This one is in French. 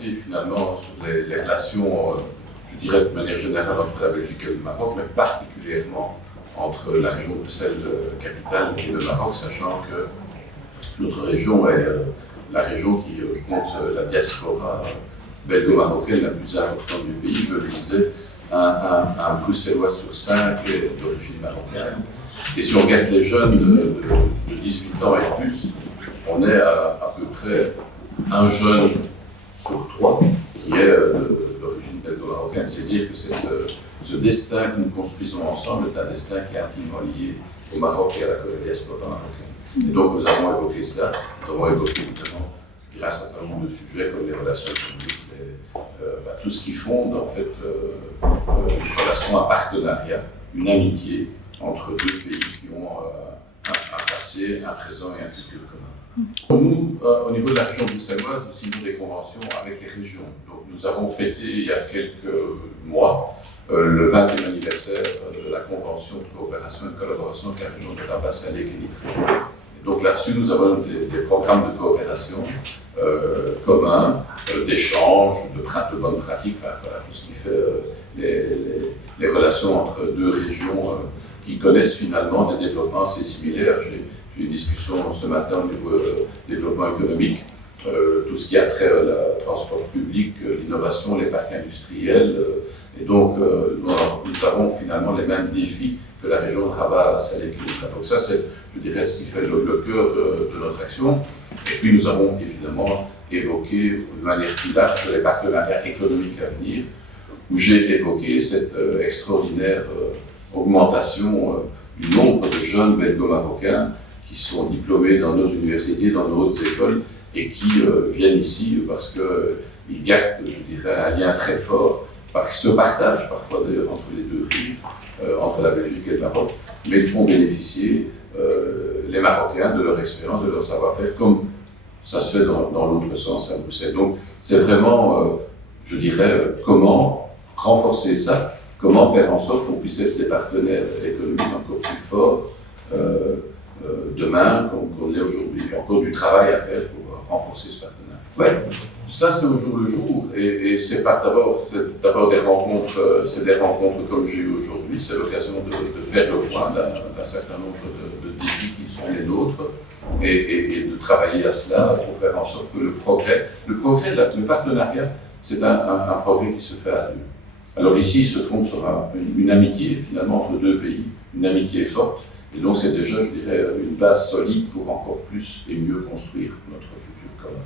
porter finalement sur les relations, je dirais de manière générale, entre la Belgique et le Maroc, mais particulièrement entre la région de Bruxelles-Capitale et le Maroc, sachant que notre région est la région qui compte la diaspora belgo-marocaine la plus importante du pays. Je le disais, un Bruxellois sur 5 est d'origine marocaine. Et si on regarde les jeunes de 18 ans et plus, on est à peu près un jeune sur 3 qui est d'origine belgo-marocaine. C'est dire que ce destin que nous construisons ensemble est un destin qui est intimement lié au Maroc et à la diaspora marocaine. Et donc nous avons évoqué cela, nous avons évoqué notamment grâce à un certain nombre de sujets comme les relations publiques, tout ce qui fonde en fait une relation, un partenariat, une amitié entre deux pays qui ont un passé, un présent et un futur commun. Nous, au niveau de la région bruxelloise, nous signons des conventions avec les régions. Donc nous avons fêté il y a quelques mois le 20e anniversaire de la convention de coopération et de collaboration avec la région de Rabat, Salé et Kénitri. Donc là-dessus, nous avons des programmes de coopération communs, d'échange, de bonnes pratiques, voilà, tout ce qui fait les relations entre deux régions qui connaissent finalement des développements assez similaires. J'ai eu une discussion ce matin au niveau développement économique, tout ce qui a trait au transport public, l'innovation, les parcs industriels. Et donc, nous avons finalement les mêmes défis que la région de Rabat, Salé et Kénitri. Donc ça, c'est, je dirais, ce qui fait le cœur de notre action. Et puis, nous avons évidemment évoqué de manière plus large les partenariats économiques à venir, où j'ai évoqué cette extraordinaire augmentation du nombre de jeunes belgo-marocains qui sont diplômés dans nos universités, dans nos hautes écoles, et qui viennent ici parce qu'ils gardent, je dirais, un lien très fort, parce qu'ils se partagent parfois d'ailleurs entre les deux rives, entre la Belgique et le Maroc, mais ils font bénéficier les Marocains de leur expérience, de leur savoir-faire, comme ça se fait dans l'autre sens à Bruxelles. Donc c'est vraiment, je dirais, comment renforcer ça, comment faire en sorte qu'on puisse être des partenaires économiques encore plus forts demain qu'on l'est aujourd'hui. Il y a encore du travail à faire pour renforcer ce partenariat. Ouais, ça c'est au jour le jour, et c'est d'abord des rencontres, c'est des rencontres comme j'ai eu aujourd'hui, c'est l'occasion de faire le point d'un certain nombre de défis qui sont les nôtres, et de travailler à cela pour faire en sorte que le partenariat, c'est un progrès qui se fait à deux. Alors ici, il se fonde sur une amitié finalement entre deux pays, une amitié forte, et donc c'est déjà, je dirais, une base solide pour encore plus et mieux construire notre futur commun.